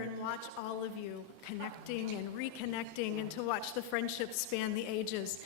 together and watch all of you connecting and reconnecting and to watch the friendships span the ages.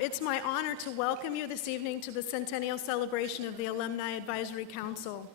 It's my honor to welcome you this evening to the centennial celebration of the Alumni Advisory Council.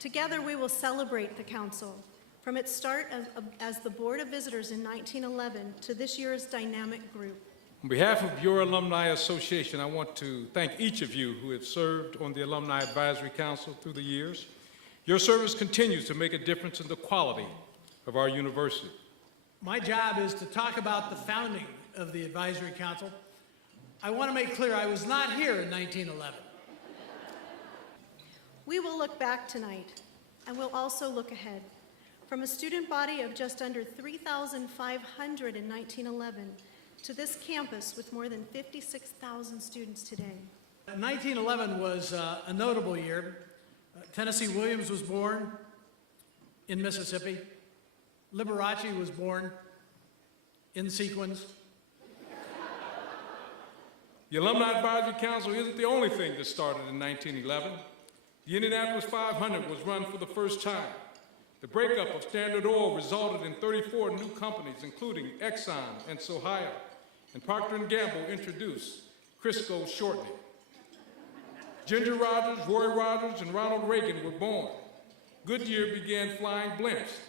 Together we will celebrate the council from its start as the Board of Visitors in 1911 to this year's dynamic group. On behalf of your Alumni Association, I want to thank each of you who have served on the Alumni Advisory Council through the years. Your service continues to make a difference in the quality of our university. My job is to talk about the founding of the Advisory Council. I want to make clear I was not here in 1911. We will look back tonight, and we'll also look ahead. From a student body of just under 3,500 in 1911 to this campus with more than 56,000 students today. 1911 was a notable year. Tennessee Williams was born in Mississippi. Liberace was born in sequins. The Alumni Advisory Council isn't the only thing that started in 1911. The Indianapolis 500 was run for the first time. The breakup of Standard Oil resulted in 34 new companies, including Exxon and Sohio, and Procter & Gamble introduced Crisco shortening. Ginger Rogers, Roy Rogers, and Ronald Reagan were born. Goodyear began flying blimps.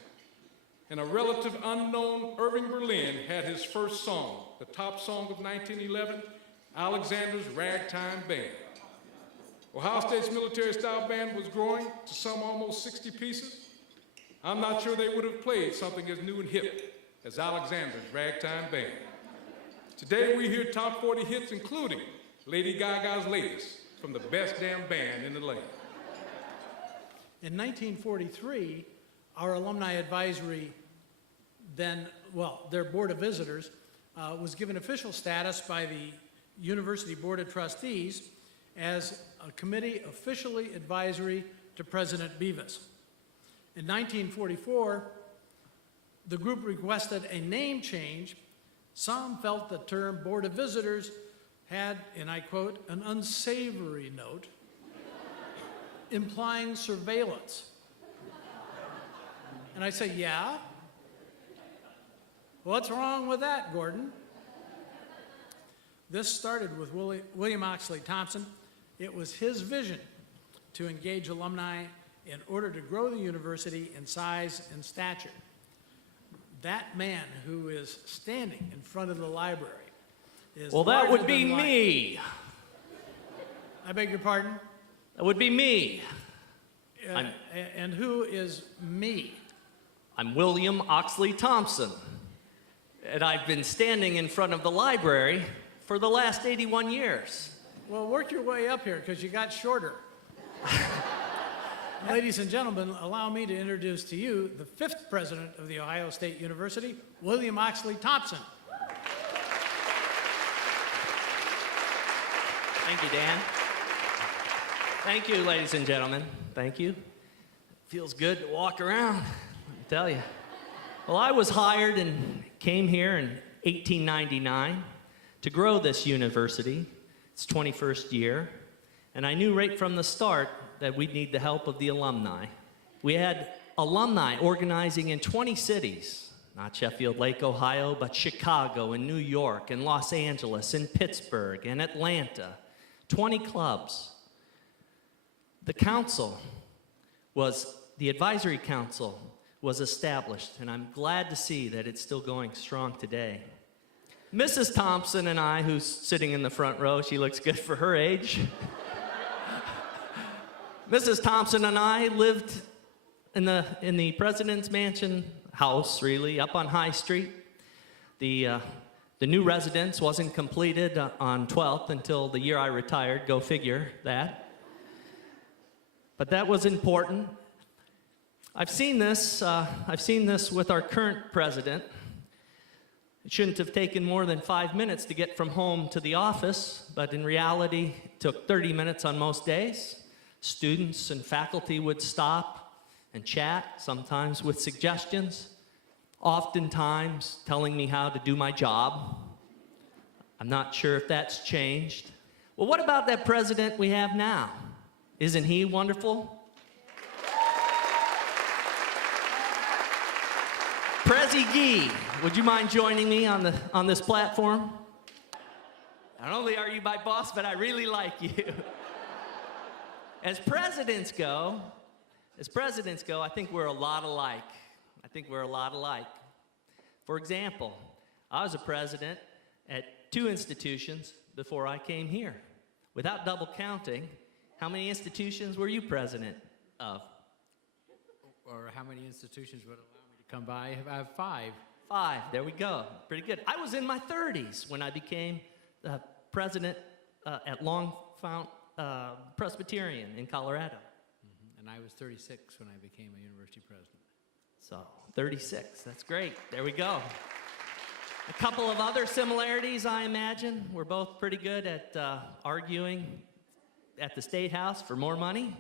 And a relative unknown Irving Berlin had his first song, the top song of 1911, Alexander's Ragtime Band. Ohio State's military-style band was growing to some almost 60 pieces. I'm not sure they would have played something as new and hip as Alexander's Ragtime Band. Today we hear top 40 hits, including Lady Gaga's latest, from the best damn band in the land. In 1943, our Alumni Advisory, their Board of Visitors, was given official status by the University Board of Trustees as a committee officially advisory to President Beavis. In 1944, the group requested a name change. Some felt the term Board of Visitors had, and I quote, an unsavory note, implying surveillance. And I say, yeah? What's wrong with that, Gordon? This started with William Oxley Thompson. It was his vision to engage alumni in order to grow the university in size and stature. That man who is standing in front of the library is well, that would be me. I beg your pardon? That would be me. And who is me? I'm William Oxley Thompson, and I've been standing in front of the library for the last 81 years. Well, work your way up here, because you got shorter. Ladies and gentlemen, allow me to introduce to you the 5th president of the Ohio State University, William Oxley Thompson. Thank you, Dan. Thank you, ladies and gentlemen. Thank you. Feels good to walk around, let me tell you. Well, I was hired and came here in 1899 to grow this university. It's 21st year, and I knew right from the start that we'd need the help of the alumni. We had alumni organizing in 20 cities, not Sheffield Lake, Ohio, but Chicago and New York and Los Angeles and Pittsburgh and Atlanta, 20 clubs. The advisory council was established, and I'm glad to see that it's still going strong today. Mrs. Thompson and I, who's sitting in the front row, she looks good for her age. Mrs. Thompson and I lived in the President's Mansion house, really, up on High Street. The new residence wasn't completed on 12th until the year I retired. Go figure that. But that was important. I've seen this with our current president. It shouldn't have taken more than 5 minutes to get from home to the office, but in reality, it took 30 minutes on most days. Students and faculty would stop and chat, sometimes with suggestions, oftentimes telling me how to do my job. I'm not sure if that's changed. Well, what about that president we have now? Isn't he wonderful? Trustee Gee, would you mind joining me on this platform? Not only are you my boss, but I really like you. As presidents go, I think we're a lot alike. For example, I was a president at 2 institutions before I came here. Without double counting, how many institutions were you president of? Or how many institutions would allow me to come by? I have 5. 5, there we go. Pretty good. I was in my 30s when I became president at Longfount Presbyterian in Colorado. And I was 36 when I became a university president. So, 36, that's great. There we go. A couple of other similarities, I imagine. We're both pretty good at arguing at the State House for more money.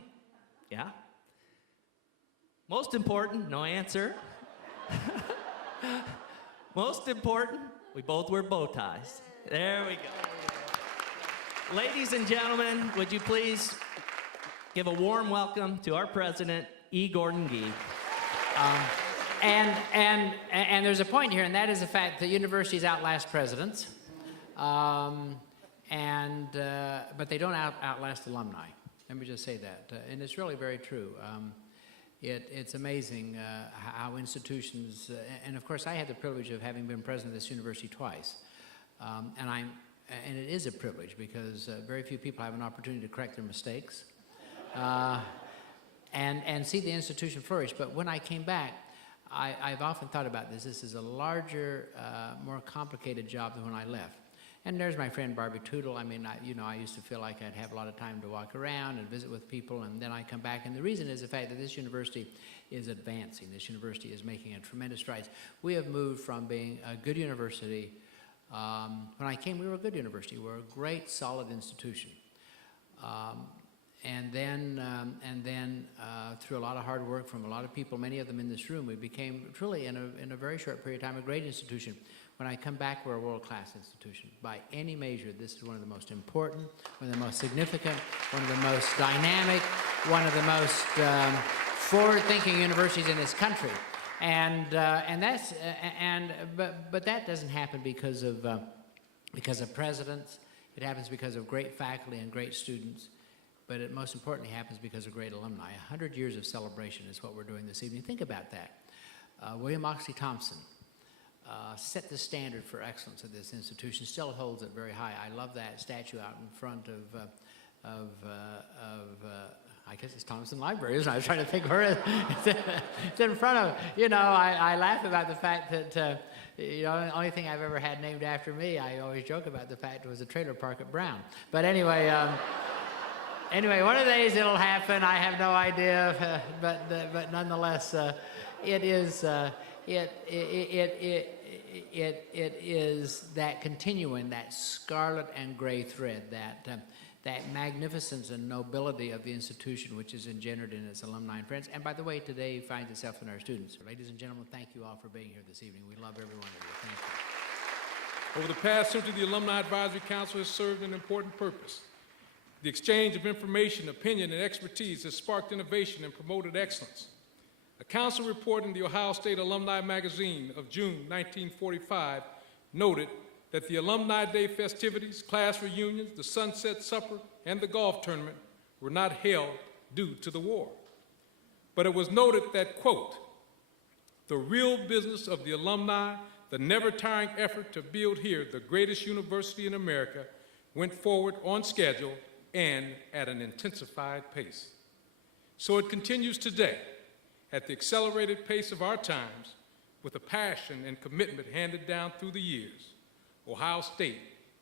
Yeah. Most important, no answer. Most important, we both wear bow ties. There we go. Ladies and gentlemen, would you please give a warm welcome to our president, E. Gordon Gee. And there's a point here, and that is the fact that universities outlast presidents, but they don't outlast alumni. Let me just say that, and it's really very true. It's amazing how institutions, and of course I had the privilege of having been president of this university twice, and it is a privilege because very few people have an opportunity to correct their mistakes and see the institution flourish. But when I came back, I've often thought about this. This is a larger, more complicated job than when I left. And there's my friend Barbie Tootle. I mean, I used to feel like I'd have a lot of time to walk around and visit with people, and then I come back. And the reason is the fact that this university is advancing. This university is making a tremendous strides. We have moved from being a good university. When I came, we were a good university. We're a great, solid institution. And then through a lot of hard work from a lot of people, many of them in this room, we became truly, in a very short period of time, a great institution. When I come back, we're a world-class institution. By any measure, this is one of the most important, one of the most significant, one of the most dynamic, one of the most forward-thinking universities in this country. But that doesn't happen because of presidents. It happens because of great faculty and great students. But it most importantly happens because of great alumni. 100 years of celebration is what we're doing this evening. Think about that. William Oxley Thompson set the standard for excellence at this institution, still holds it very high. I love that statue out in front of I guess it's Thompson Library, isn't it? I was trying to think where it is. It's in front of, I laugh about the fact that, the only thing I've ever had named after me, I always joke about the fact it was a trailer park at Brown. But anyway, anyway, one of the days it'll happen. I have no idea, but nonetheless, it is that continuing, that scarlet and gray thread, that magnificence and nobility of the institution which is engendered in its alumni and friends. And by the way, today finds itself in our students. Ladies and gentlemen, thank you all for being here this evening. We love every one of you. Thank you. Over the past century, the Alumni Advisory Council has served an important purpose. The exchange of information, opinion, and expertise has sparked innovation and promoted excellence. A council report in the Ohio State Alumni Magazine of June 1945 noted that the Alumni Day festivities, class reunions, the Sunset Supper, and the golf tournament were not held due to the war. But it was noted that, quote, the real business of the alumni, the never-tiring effort to build here the greatest university in America, went forward on schedule and at an intensified pace. So it continues today at the accelerated pace of our times with a passion and commitment handed down through the years. Ohio State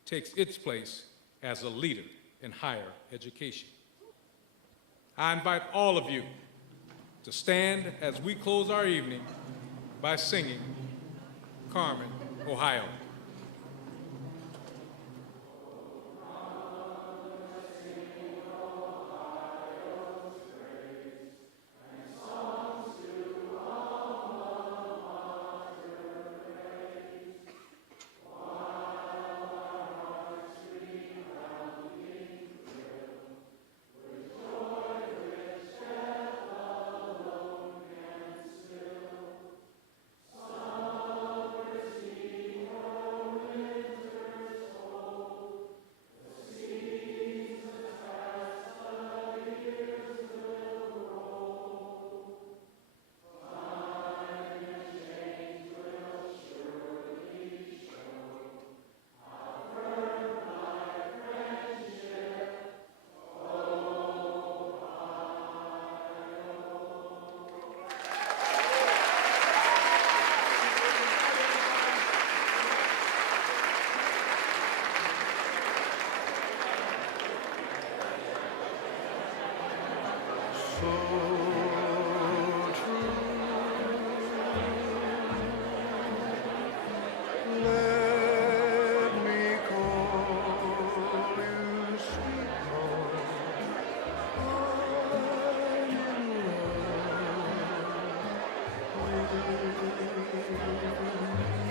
takes its place as a leader in higher education. I invite all of you to stand as we close our evening by singing Carmen, Ohio. so true. Let me call you sweetheart. I'm in love with you.